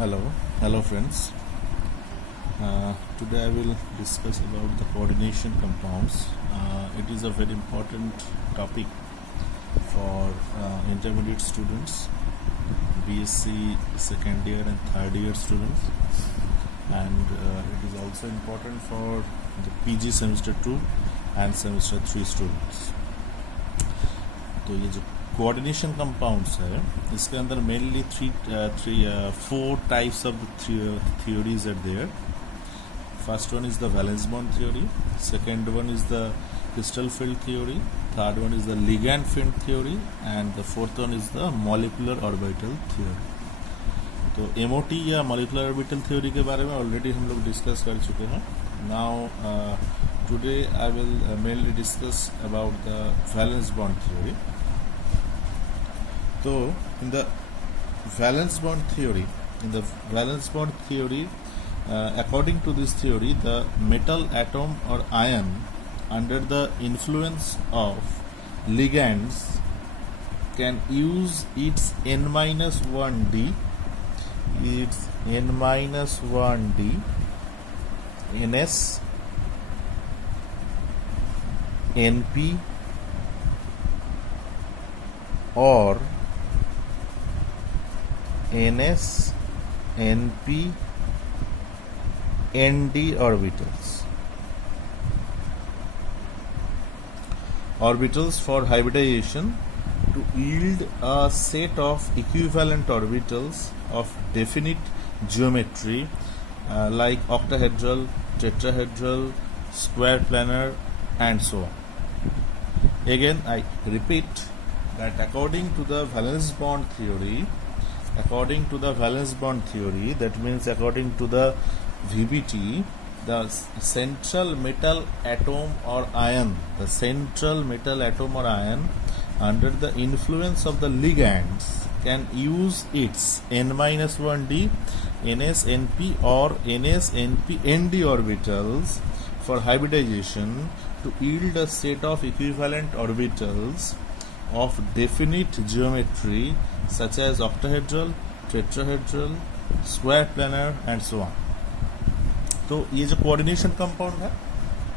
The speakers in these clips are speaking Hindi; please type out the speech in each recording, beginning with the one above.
Hello friends. Today I will discuss about the coordination compounds. It is a very important topic for intermediate students, BSc second year and third year students, and it is also important for the PG semester 2 and semester 3 students. तो ये जो कोऑर्डिनेशन कंपाउंड्स है इसके अंदर mainly four types of theories are there. First one is the valence bond theory, second one is the crystal field theory, third one is the ligand field theory and the fourth one is the molecular orbital theory. तो एमओटी या मॉलिक्यूलर ऑर्बिटल थ्योरी के बारे में ऑलरेडी हम लोग डिस्कस कर चुके हैं. Now today I will mainly discuss about the valence bond theory. So in the valence bond theory, according to this theory, the metal atom or ion under the influence of ligands can use its n-1d, ns, np or ns, np, nd orbitals for hybridization to yield a set of equivalent orbitals of definite geometry like octahedral, tetrahedral, square planar and so on. Again I repeat that according to the valence bond theory, that means according to the VBT, the central metal atom or ion under the influence of the ligands can use its n-1d, ns, np or ns, np, nd orbitals for hybridization to yield a set of equivalent orbitals of definite geometry such as octahedral, tetrahedral, square planar and so on. तो ये जो coordination compound है,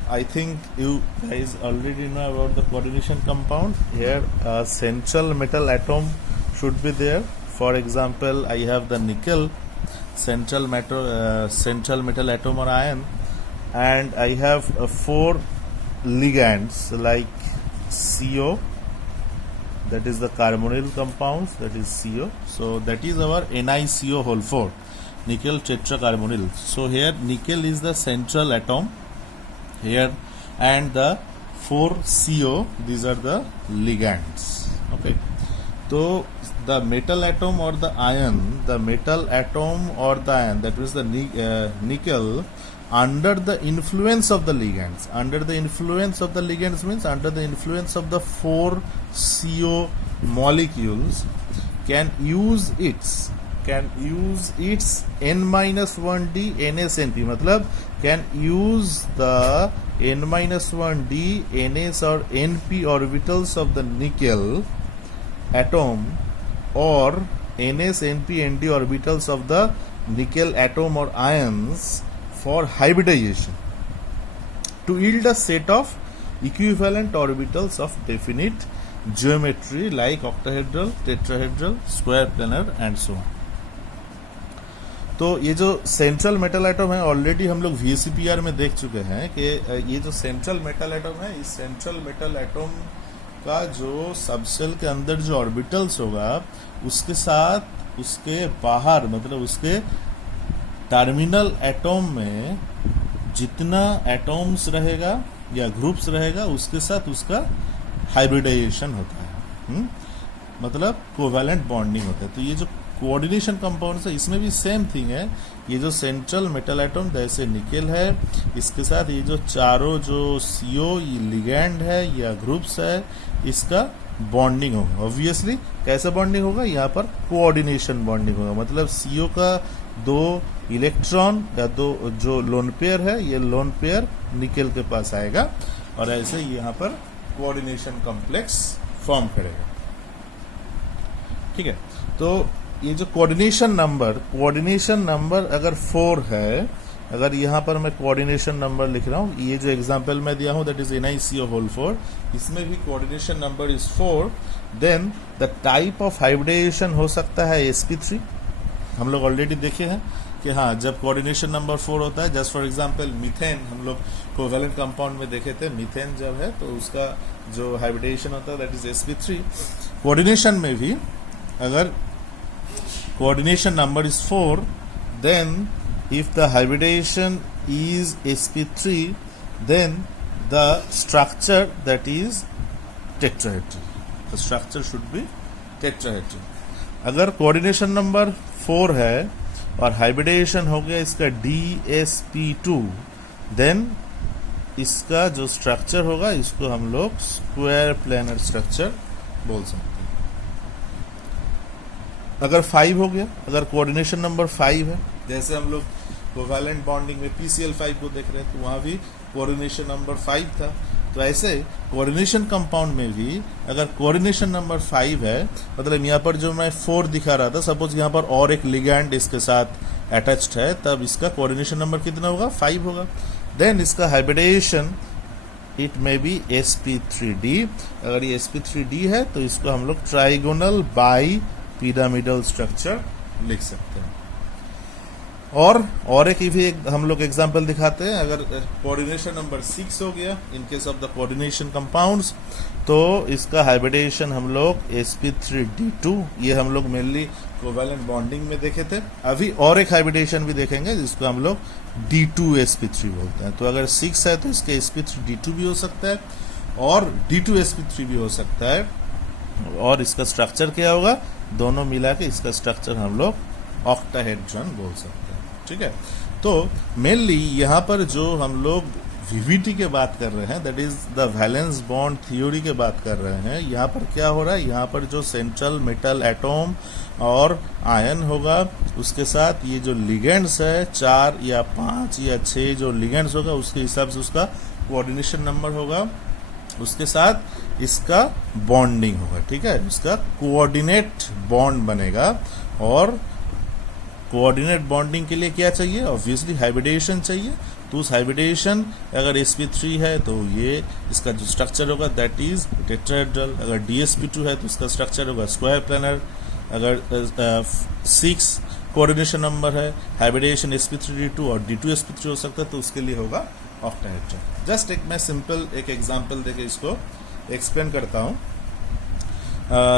I think you guys already know about the coordination compound. Here a central metal atom should be there. For example, I have the nickel central metal atom or ion, and I have 4 ligands like CO, that is the carbonyl compounds, that is CO. So that is our NiCO whole 4, nickel tetracarbonyl. So here nickel is the central atom here, and the 4 CO, these are the ligands. Okay, so the metal atom or the ion, that is the nickel, under the influence of the ligands means under the influence of the 4 CO molecules can use its n-1d, ns, np, मतलब can use the n-1d, ns or np orbitals of the nickel atom or ns, np, nd orbitals of the nickel atom or ions for hybridization to yield a set of equivalent orbitals of definite geometry like octahedral, tetrahedral, square planar and so on. तो ये जो सेंट्रल मेटल एटम है ऑलरेडी हम लोग VSCPR में देख चुके हैं कि ये जो सेंट्रल मेटल एटम है, इस सेंट्रल मेटल एटम का जो सबसेल के अंदर जो ऑर्बिटल्स होगा उसके साथ उसके बाहर, मतलब उसके टर्मिनल एटम में जितना एटम्स रहेगा या ग्रुप्स रहेगा उसके साथ उसका हाइब्रिडाइजेशन होता है, मतलब कोवैलेंट बॉन्डिंग होता है. तो ये जो कोऑर्डिनेशन कंपाउंड्स है इसमें भी सेम थिंग है. ये जो सेंट्रल मेटल एटम जैसे निकेल है, इसके साथ ये जो चारों जो CO लिगैंड है या ग्रुप्स है, इसका बॉन्डिंग होगा. ऑब्वियसली कैसे बॉन्डिंग होगा, यहाँ पर कोऑर्डिनेशन बॉन्डिंग होगा, मतलब CO का 2 इलेक्ट्रॉन या 2 जो लोन पेयर है, ये लोन पेयर निकेल के पास आएगा और ऐसे यहाँ पर कोऑर्डिनेशन कॉम्प्लेक्स फॉर्म करेगा. ठीक है, तो ये जो कोऑर्डिनेशन नंबर अगर 4 है, अगर यहाँ पर मैं कोऑर्डिनेशन नंबर लिख रहा हूँ, ये जो एग्जांपल मैं दिया हूँ दैट इज NiCO होल 4, इसमें भी coordination number is 4, then the type of hybridisation हो सकता है sp3। हम लोग ऑलरेडी देखे हैं कि हाँ, जब कोऑर्डिनेशन नंबर 4 होता है, जस्ट फॉर एग्जांपल मीथेन हम लोग कोवैलेंट कंपाउंड में देखे थे, मीथेन जब है तो उसका जो हाइब्रिडाइजेशन होता है दैट इज sp3। कोऑर्डिनेशन में भी अगर coordination number is 4, then if the hybridization is sp3, then the structure that is tetrahedral. The structure should be tetrahedral. अगर coordination number 4 है और hybridization हो गया इसका dsp2, then इसका जो structure होगा इसको हम लोग square planar structure बोल सकते हैं। अगर 5 हो गया, अगर कोऑर्डिनेशन नंबर 5 है, जैसे हम लोग कोवैलेंट बॉन्डिंग में PCl5 को देख रहे हैं तो वहाँ भी कोऑर्डिनेशन नंबर 5 था, तो ऐसे कोऑर्डिनेशन कंपाउंड में भी अगर कोऑर्डिनेशन नंबर 5 है, मतलब यहाँ पर जो मैं 4 दिखा रहा था, सपोज यहाँ पर और एक लिगैंड इसके साथ अटैच्ड है, तब इसका कोऑर्डिनेशन नंबर कितना होगा? 5 होगा। देन इसका hybridisation it may be sp3d। अगर ये sp3d है तो इसको हम लोग ट्राइगोनल बाई पिरामिडल स्ट्रक्चर लिख सकते हैं। और एक भी हम लोग एग्जांपल दिखाते हैं। अगर कोऑर्डिनेशन नंबर 6 हो गया in case of the coordination compounds, तो इसका हाइब्रिडाइजेशन हम लोग sp3d2, ये हम लोग मेनली कोवैलेंट बॉन्डिंग में देखे थे। अभी और एक हाइब्रिडाइजेशन भी देखेंगे जिसको हम लोग d2sp3 बोलते हैं। तो अगर 6 है तो इसके sp3d2 भी हो सकता है और d2sp3 भी हो सकता है, और इसका स्ट्रक्चर क्या होगा? दोनों मिला के इसका स्ट्रक्चर हम लोग ऑक्टाहेड्रॉन बोल सकते हैं। ठीक है, तो मेनली यहाँ पर जो हम लोग VVT के बात कर रहे हैं, that is the valence bond theory के बात कर रहे हैं। यहाँ पर क्या हो रहा है? यहाँ पर जो सेंट्रल मेटल एटॉम और आयन होगा, उसके साथ ये जो लिगेंड्स है 4 या 5 या 6 जो लिगेंड्स होगा उसके हिसाब से उसका कोऑर्डिनेशन नंबर होगा, उसके साथ इसका बॉन्डिंग होगा। ठीक है, इसका कोऑर्डिनेट बॉन्ड बनेगा, और कोऑर्डिनेट बॉन्डिंग के लिए क्या चाहिए? ऑब्वियसली हाइब्रिडाइजेशन चाहिए। तो उस हाइब्रिडाइजेशन अगर sp3 है तो ये इसका जो स्ट्रक्चर होगा दैट इज टेट्राहेड्रल। अगर dsp2 है तो इसका स्ट्रक्चर होगा स्क्वायर प्लेनर। अगर 6 कोऑर्डिनेशन नंबर है, हाइब्रिडाइजेशन sp3d2 और d2sp3 हो सकता है, तो उसके लिए होगा ऑक्टाहेड्रॉन। जस्ट एक मैं सिंपल एक एग्जांपल देके इसको एक्सप्लेन करता हूँ।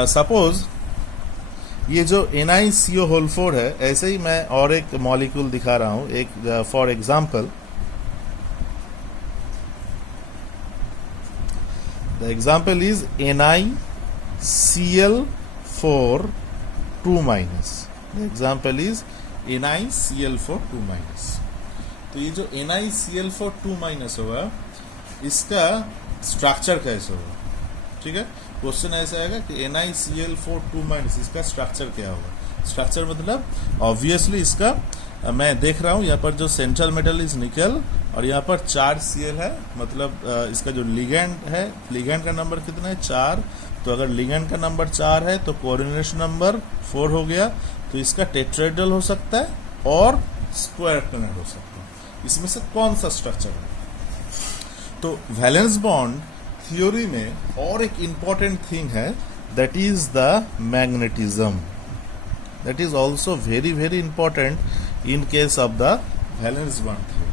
सपोज ये जो NiCO होल 4 है, ऐसे ही मैं और एक मॉलिक्यूल दिखा रहा हूँ। एक for example the example is NiCl4 2-। The example is NiCl4 2-। तो ये जो NiCl4 2- होगा, इसका स्ट्रक्चर कैसे होगा? ठीक है, क्वेश्चन ऐसा आएगा कि NiCl4 2- इसका स्ट्रक्चर क्या होगा? स्ट्रक्चर मतलब ऑब्वियसली इसका मैं देख रहा हूँ यहाँ पर जो सेंट्रल मेटल इज निकल और यहाँ पर 4 Cl है, मतलब इसका जो लिगेंड है, लिगेंड का नंबर कितना है? 4। तो अगर लिगेंड का नंबर 4 है तो कोऑर्डिनेशन नंबर 4 हो गया, तो इसका टेट्राहेड्रल हो सकता है और स्क्वायर प्लेनर हो सकता है। इसमें से कौन सा स्ट्रक्चर है? तो वैलेंस बॉन्ड थ्योरी में और एक इंपॉर्टेंट थिंग है, that is the magnetism. That is also very very important in case of the valence bond theory.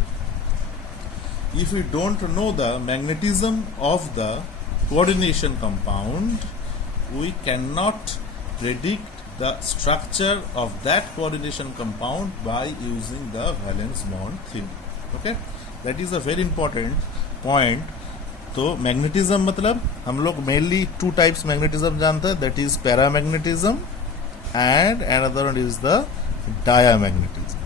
If you don't know the magnetism of the coordination compound, we cannot predict the structure of that coordination compound by using the valence bond theory. Okay, that is a very important point. तो मैग्नेटिज्म मतलब हम लोग मेनली 2 टाइप्स मैग्नेटिज्म जानते हैं, that is paramagnetism and another one is the diamagnetism.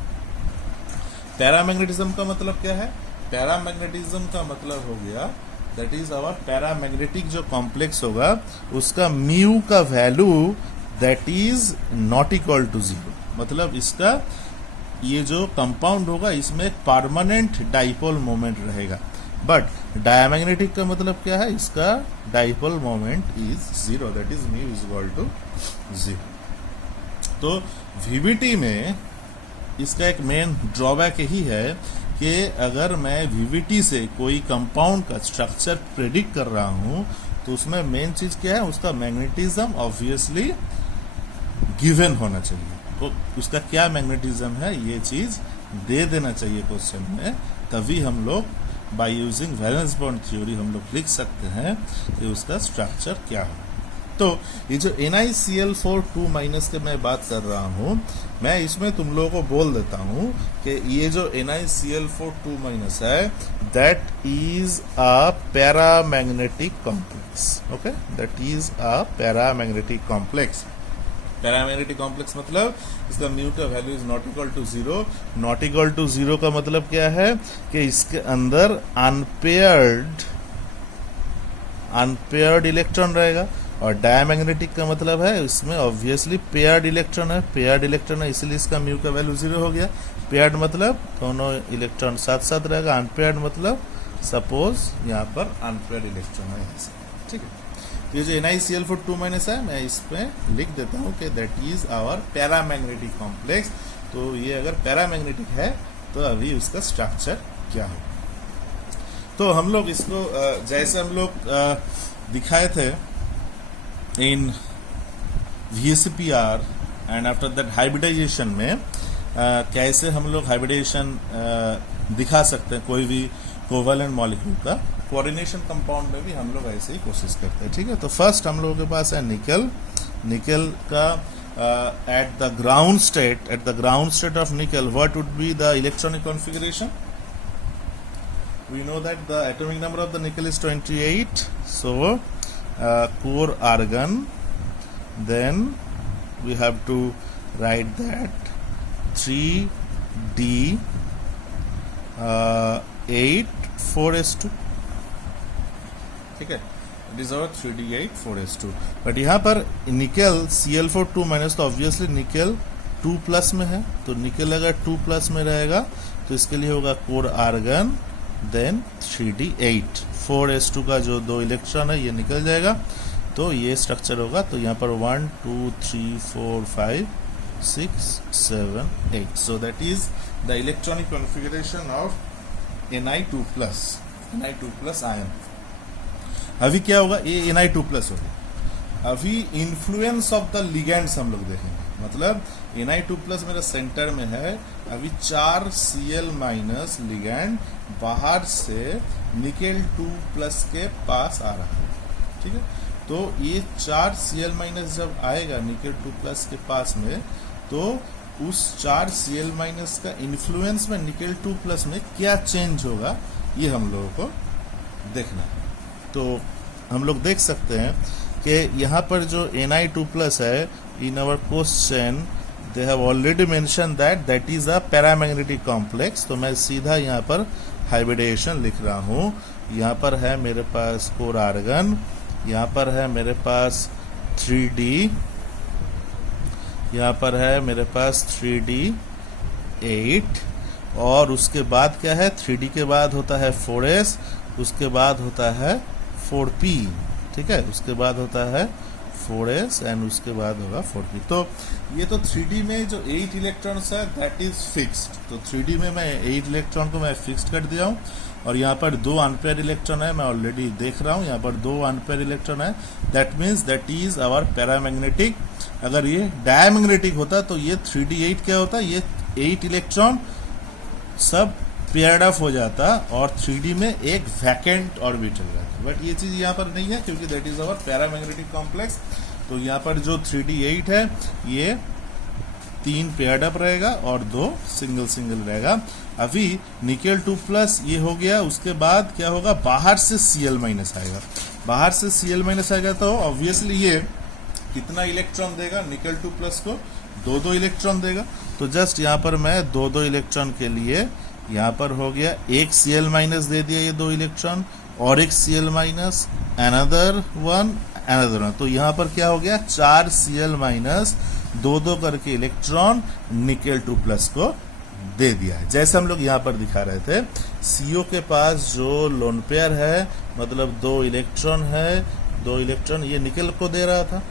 Paramagnetism का मतलब क्या है? पैरामैग्नेटिज्म का मतलब हो गया दैट इज आवर पैरामैग्नेटिक जो कॉम्प्लेक्स होगा उसका म्यू का value that is not equal to 0। मतलब इसका ये जो कंपाउंड होगा इसमें एक परमानेंट डाइपोल मोमेंट रहेगा। बट डायमैग्नेटिक का मतलब क्या है? इसका dipole moment is 0, that is mu is equal to 0। तो वीवीटी में इसका एक मेन ड्रॉबैक यही है कि अगर मैं वीवीटी से कोई कंपाउंड का स्ट्रक्चर प्रेडिक्ट कर रहा हूं तो उसमें मेन चीज क्या है, उसका मैग्नेटिज्म ऑब्वियसली गिवन होना चाहिए। तो उसका क्या मैग्नेटिज्म है ये चीज दे देना चाहिए क्वेश्चन में, तभी हम लोग by using valence bond theory हम लोग लिख सकते हैं कि उसका स्ट्रक्चर क्या है। तो ये जो NiCl4 2- के मैं बात कर रहा हूं, मैं इसमें तुम लोगों को बोल देता हूं कि ये जो NiCl4 2- है that is a paramagnetic complex. Okay, that is a paramagnetic complex. Paramagnetic complex मतलब इसका म्यू का value is not equal to zero. Not equal to zero का मतलब क्या है कि इसके अंदर अनपेयर्ड इलेक्ट्रॉन रहेगा, और डायमैग्नेटिक का मतलब है इसमें ऑब्वियसली पेयर्ड इलेक्ट्रॉन है। पेयर्ड इलेक्ट्रॉन है इसलिए इसका म्यू का वैल्यू जीरो हो गया। पेयर्ड मतलब दोनों इलेक्ट्रॉन साथ साथ रहेगा, अनपेयर्ड मतलब सपोज यहाँ पर अनपेयर्ड इलेक्ट्रॉन है ऐसे, ठीक है। ये जो NiCl4 2- है मैं इसमें लिख देता हूँ कि that is our paramagnetic complex. तो ये अगर पैरामैग्नेटिक है तो अभी उसका स्ट्रक्चर क्या है। तो हम लोग इसको जैसे हम लोग दिखाए थे in VSEPR and after that hybridization में कैसे हम लोग हाइब्रिडाइजेशन दिखा सकते हैं कोई भी कोवैलेंट मॉलिक्यूल का, कोऑर्डिनेशन कंपाउंड में भी हम लोग ऐसे ही कोशिश करते हैं, ठीक है। तो फर्स्ट हम लोगों के पास है निकल का at the ground state of निकल what would be the electronic configuration. We know that the atomic number of the nickel is 28, so core argon, then we have to write that 3d 8 4s2, ठीक है, it is our 3d8 4s2। But यहाँ पर निकल Cl4 2- तो ऑब्वियसली निकल 2+ में है, तो निकल अगर 2+ में रहेगा तो इसके लिए होगा core argon then 3d8 4s2 का जो 2 इलेक्ट्रॉन है ये निकल जाएगा, तो ये स्ट्रक्चर होगा। तो यहाँ पर 1 2 3 4 5 6 7 8, so that is the electronic configuration of Ni2+ ion. अभी क्या होगा, ये Ni2+ होगा। अभी इन्फ्लुएंस ऑफ द लिगेंड्स हम लोग देखेंगे, मतलब Ni2+ मेरा सेंटर में है, अभी 4 Cl- लिगेंड बाहर से निकेल 2+ के पास आ रहा है, ठीक है। तो ये 4 Cl- जब आएगा निकेल 2+ के पास में, तो उस 4 Cl- का इन्फ्लुएंस में निकेल 2+ में क्या चेंज होगा ये हम लोगों को देखना है। तो हम लोग देख सकते हैं कि यहाँ पर जो Ni2+ है, in our question they have already mention that is a paramagnetic complex. तो मैं सीधा यहाँ पर हाइब्रिडाइजेशन लिख रहा हूँ। यहाँ पर है मेरे पास कोर आर्गन, यहाँ पर है मेरे पास 3d, यहाँ पर है मेरे पास 3d8, और उसके बाद क्या है, 3d के बाद होता है 4s, उसके बाद होता है 4p, ठीक है, उसके बाद होता है 4s एंड उसके बाद होगा 4p। तो ये तो 3d में जो 8 इलेक्ट्रॉन्स है दैट इज फिक्स्ड। तो 3d में मैं 8 इलेक्ट्रॉन को मैं फिक्स्ड कर दिया हूँ, और यहाँ पर 2 अनपेयर इलेक्ट्रॉन है, मैं ऑलरेडी देख रहा हूँ यहाँ पर 2 अनपेयर इलेक्ट्रॉन है, that means that is our paramagnetic. अगर ये डायमैग्नेटिक होता तो ये 3d8 क्या होता, ये 8 इलेक्ट्रॉन सब पेयर्ड अप हो जाता और 3d में एक वैकेंट ऑर्बिटल रहता। बट ये चीज यहाँ पर नहीं है क्योंकि that is our paramagnetic complex. तो यहाँ पर जो 3d8 है ये 3 पेयर्ड अप रहेगा और 2 सिंगल रहेगा। अभी निकेल 2+ ये हो गया, उसके बाद क्या होगा, बाहर से Cl- आएगा, बाहर से Cl- आएगा, तो ऑब्वियसली ये कितना इलेक्ट्रॉन देगा, निकेल 2+ को 2 इलेक्ट्रॉन देगा। तो जस्ट यहाँ पर मैं 2 इलेक्ट्रॉन के लिए यहाँ पर हो गया एक Cl- दे दिया ये 2 इलेक्ट्रॉन, और एक Cl- अनदर वन। तो यहाँ पर क्या हो गया, 4 Cl- 2 करके इलेक्ट्रॉन निकेल 2+ को दे दिया है। जैसे हम लोग यहाँ पर दिखा रहे थे, CO के पास जो लोन पेयर है, मतलब 2 इलेक्ट्रॉन है, 2 इलेक्ट्रॉन ये निकेल को दे रहा था,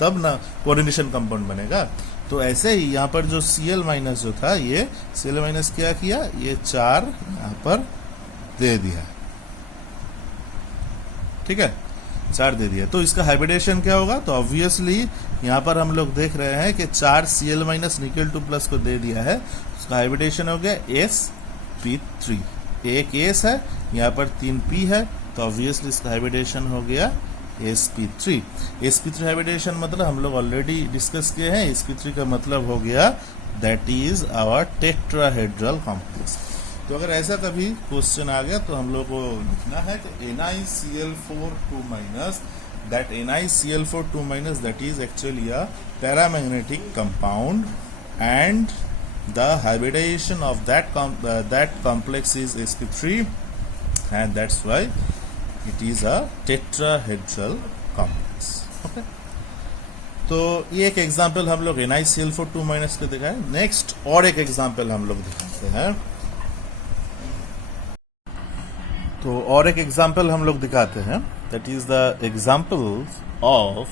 तब ना कोऑर्डिनेशन कंपाउंड बनेगा। तो ऐसे ही यहाँ पर जो Cl माइनस जो था, ये Cl माइनस क्या किया, ये 4 यहाँ पर दे दिया, ठीक है, 4 दे दिया। तो इसका हाइब्रिडेशन क्या होगा, तो ऑब्वियसली यहाँ पर हम लोग देख रहे हैं कि 4 Cl माइनस निकेल 2 प्लस को दे दिया है, उसका हाइब्रिडेशन हो गया sp3। एक S है, यहाँ पर 3p है, तो ऑब्वियसली इसका हाइब्रिडेशन हो गया sp3। sp3 हाइब्रिडेशन मतलब हम लोग ऑलरेडी डिस्कस किए हैं, sp3 का मतलब हो गया that is our tetrahedral complex. तो अगर ऐसा कभी क्वेश्चन आ गया तो हम लोग को लिखना है कि NiCl4 2 minus, that NiCl4 2 minus that is actually a paramagnetic compound and the hybridization of that complex is sp3 and that's why it is a tetrahedral complex। okay, तो ये एक एग्जांपल हम लोग NiCl4 2 माइनस के दिखाए। नेक्स्ट और एक एग्जांपल हम लोग दिखाते हैं, तो और एक एग्जांपल हम लोग दिखाते हैं, that is the example of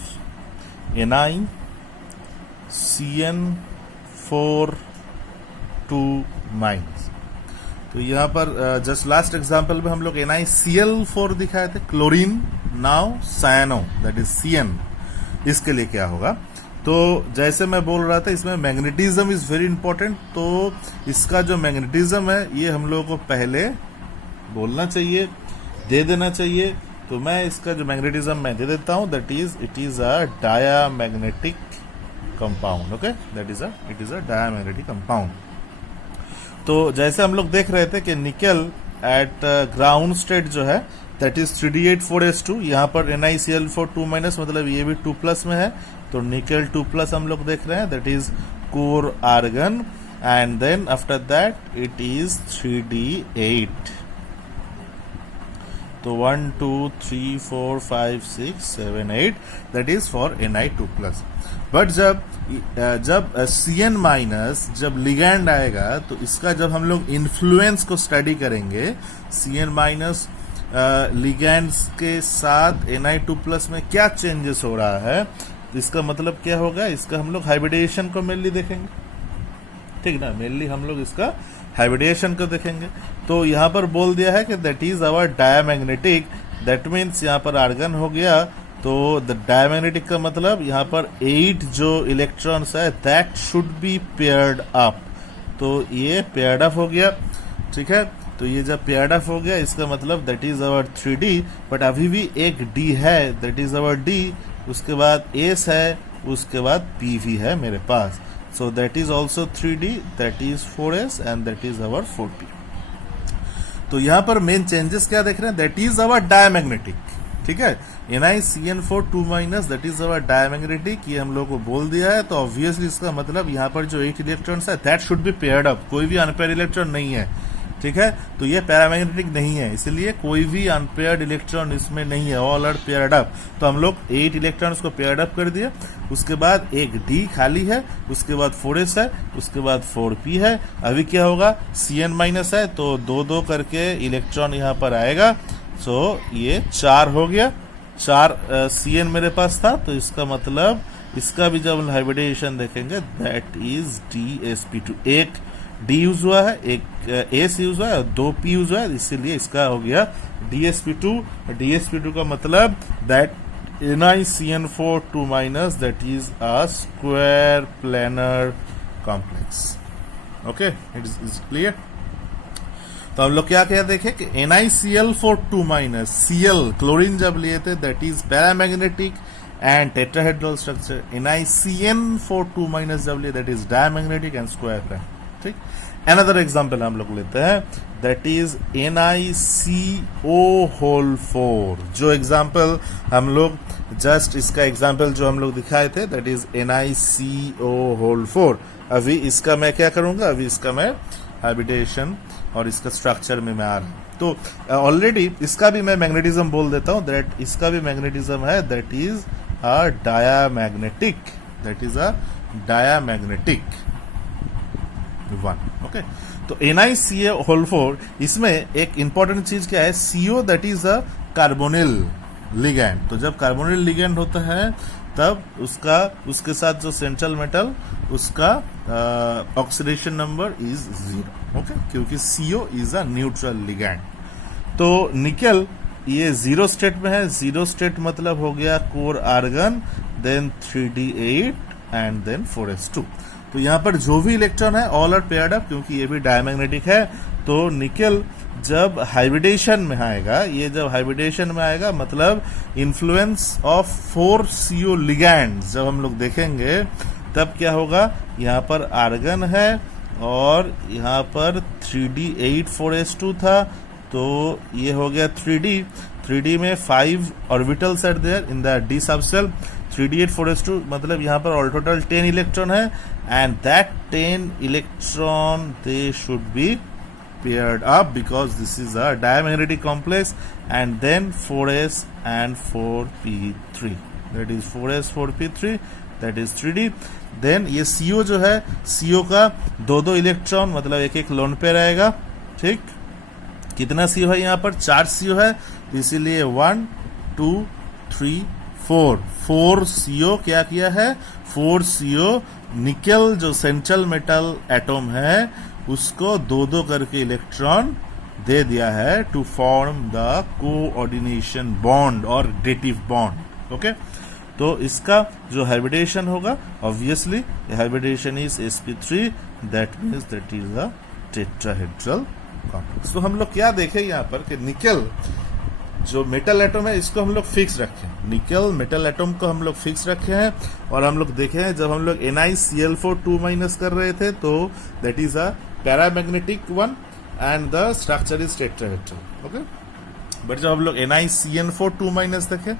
NiCN4 2 minus. तो यहाँ पर जस्ट लास्ट एग्जांपल में हम लोग NiCl4 दिखाए थे, chlorine, now cyano that is Cn। इसके लिए क्या होगा, तो जैसे मैं बोल रहा था इसमें मैग्नेटिज्म इज वेरी इंपॉर्टेंट, तो इसका जो मैग्नेटिज्म है ये हम लोगों को पहले बोलना चाहिए, दे देना चाहिए। तो मैं इसका जो मैग्नेटिज्म मैं दे देता हूं, that is it is a diamagnetic compound. Okay, that is it is a diamagnetic compound. तो जैसे हम लोग देख रहे थे कि निकेल एट ग्राउंड स्टेट जो है दैट इज 3D8 4s2, यहाँ पर NiCl4 2 माइनस मतलब ये भी 2 प्लस में है, तो निकेल 2 प्लस हम लोग देख रहे हैं, that is core argon and then after that it is 3D8। तो 1 2 3 4 5 6 7 8 that is for Ni2 plus. But जब Cn माइनस जब लिगैंड आएगा तो इसका जब हम लोग इन्फ्लुएंस को स्टडी करेंगे, Cn माइनस लिगैंड्स के साथ Ni2 प्लस में क्या चेंजेस हो रहा है, इसका मतलब क्या होगा, इसका हम लोग हाइब्रिडेशन को मेनली देखेंगे, ठीक ना, मेनली हम लोग इसका हाइब्रिडेशन को देखेंगे। तो यहाँ पर बोल दिया है कि that is our diamagnetic, that means यहाँ पर आर्गन हो गया, तो द डायामैग्नेटिक का मतलब यहाँ पर 8 जो इलेक्ट्रॉन्स है that should be paired up, तो ये पेयर्ड अप हो गया, ठीक है। तो ये जब पेयर्ड अप हो गया इसका मतलब that is our 3D, but अभी भी एक D है, दैट इज आवर D, उसके बाद S है, उसके बाद PV है मेरे पास, so that is also 3D, that is 4s and that is our 4p। तो यहाँ पर मेन चेंजेस क्या देख रहे हैं, दैट इज आवर डायामैग्नेटिक, ठीक है, NiCN4 2 minus that is our diamagnetic, ये हम लोग को बोल दिया है। तो ऑब्वियसली इसका मतलब यहाँ पर जो 8 इलेक्ट्रॉन्स है that should be paired up, कोई भी अनपेयर्ड इलेक्ट्रॉन नहीं है, ठीक है। तो ये पैरामैग्नेटिक नहीं है, इसलिए कोई भी अनपेयर्ड इलेक्ट्रॉन इसमें नहीं है, ऑल आर पेयर्ड अप। तो हम लोग 8 इलेक्ट्रॉन्स को पेयर्ड अप कर दिए, उसके बाद एक D खाली है, उसके बाद 4s है, उसके बाद 4p है। अभी क्या होगा, Cn माइनस है तो 2-2 करके इलेक्ट्रॉन यहाँ पर आएगा, सो ये 4 हो गया, 4 Cn मेरे पास था, तो इसका मतलब इसका भी जब हाइब्रिडेशन देखेंगे दैट इज DsP2। एक D यूज हुआ है, एक S यूज हुआ है और 2 P यूज हुआ है, इसीलिए इसका हो गया DsP2। DsP2 का मतलब that NiCN4 2 minus that is a square planar complex. Okay, it is clear. तो हम लोग क्या क्या देखे कि NiCl4 2 माइनस, Cl क्लोरीन जब लिए थे that is paramagnetic and tetrahedral structure, NiCN4 2 minus जब लिए that is diamagnetic and square planar, ठीक। अनदर एग्जाम्पल हम लोग लेते हैं, दैट इज NiCO4। जो एग्जाम्पल हम लोग जस्ट इसका एग्जाम्पल जो हम लोग दिखाए थे दैट इज NiCO4। अभी इसका मैं क्या करूंगा, अभी इसका मैं हाइब्रिडेशन और इसका स्ट्रक्चर में मैं आ रहा हूं। तो ऑलरेडी इसका भी मैं मैग्नेटिज्म बोल देता हूं, दैट इसका भी मैग्नेटिज्म है, that is a diamagnetic, that is a diamagnetic 1। Okay, तो NiCO4 इसमें एक इंपॉर्टेंट चीज क्या है, CO that is a carbonyl ligand. तो जब कार्बोनिल लिगैंड होता है तब उसके साथ जो सेंट्रल मेटल उसका ऑक्सीडेशन नंबर इज 0, ओके, क्योंकि CO is a neutral ligand. तो निकल ये 0 स्टेट में है। 0 स्टेट मतलब हो गया core argon, then 3d8 and then 4s2। तो यहाँ पर जो भी इलेक्ट्रॉन है ऑल आर पेयर्ड अप, क्योंकि ये भी डायमैग्नेटिक है। तो निकल जब हाइब्रिडेशन में आएगा, ये जब हाइब्रिडेशन में आएगा मतलब इन्फ्लुएंस ऑफ 4 CO लिगैंड्स जब हम लोग देखेंगे तब क्या होगा, यहाँ पर आर्गन है और यहाँ पर 3d8 4s2 था, तो ये हो गया 3D में 5 orbitals are there in the d subshell. 3d8 4s2 मतलब यहाँ पर ऑल टोटल 10 इलेक्ट्रॉन है, and that 10 electron they should be paired up because this is a diamagnetic complex, and then 4s and 4p3, that is 4s 4p3, that is 3d। then ये CO जो है, CO का 2 इलेक्ट्रॉन मतलब एक लोन पेयर आएगा, ठीक। कितना CO है यहाँ पर, 4 CO है, इसीलिए 1 2 3 4 CO क्या किया है, 4 CO निकल जो सेंट्रल मेटल एटम है उसको 2 करके इलेक्ट्रॉन दे दिया है to form the coordination bond और डेटिव बॉन्ड, ओके। तो इसका जो हाइब्रिडेशन होगा, obviously hybridization is sp3, that means that is a tetrahedral complex. तो हम लोग क्या देखें यहाँ पर कि निकल जो मेटल एटम है इसको हम लोग फिक्स रखे हैं, निकल मेटल एटम को हम लोग फिक्स रखे हैं, और हम लोग देखे हैं जब हम लोग NiCl4 2- कर रहे थे तो that is a paramagnetic one and the structure is tetrahedral, okay. But जब हम लोग NiCN4 2- देखे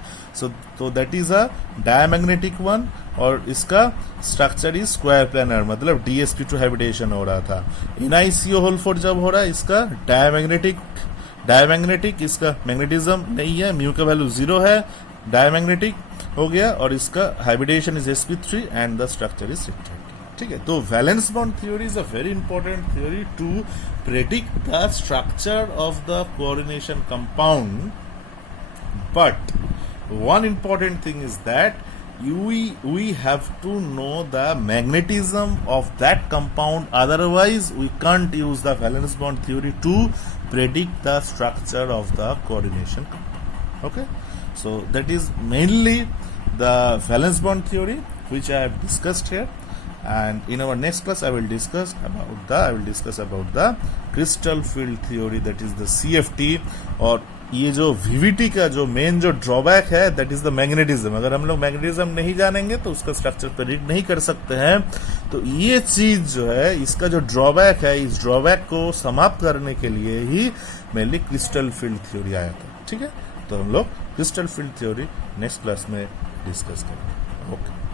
तो that is a diamagnetic one, और इसका स्ट्रक्चर इज स्क्वायर प्लानर, मतलब dsp2 हाइब्रिडेशन हो रहा था। NiCO4 जब हो रहा है इसका डायमैग्नेटिक, इसका मैग्नेटिज्म नहीं है, म्यू का वैल्यू 0 है, डायमैग्नेटिक हो गया, और इसका hybridization is sp3 and the structure is tetrahedral, ठीक है। तो valence bond theory is a very important theory to predict the structure of the coordination compound, but one important thing is that we have to know the magnetism of that compound, otherwise we can't use the valence bond theory to predict the structure of the coordination compound, okay. So that is mainly the valence bond theory which I have discussed here, and in our next class I will discuss about the crystal field theory, that is the CFT। और ये जो VVT का जो मेन जो ड्रॉबैक है दैट इज द मैग्नेटिज्म। अगर हम लोग मैग्नेटिज्म नहीं जानेंगे तो उसका स्ट्रक्चर प्रेडिक्ट नहीं कर सकते हैं। तो ये चीज जो है, इसका जो ड्रॉबैक है, इस ड्रॉबैक को समाप्त करने के लिए ही मेनली क्रिस्टल फील्ड थ्योरी आया था, ठीक है। तो हम लोग crystal field theory next class में डिस्कस करेंगे, ओके।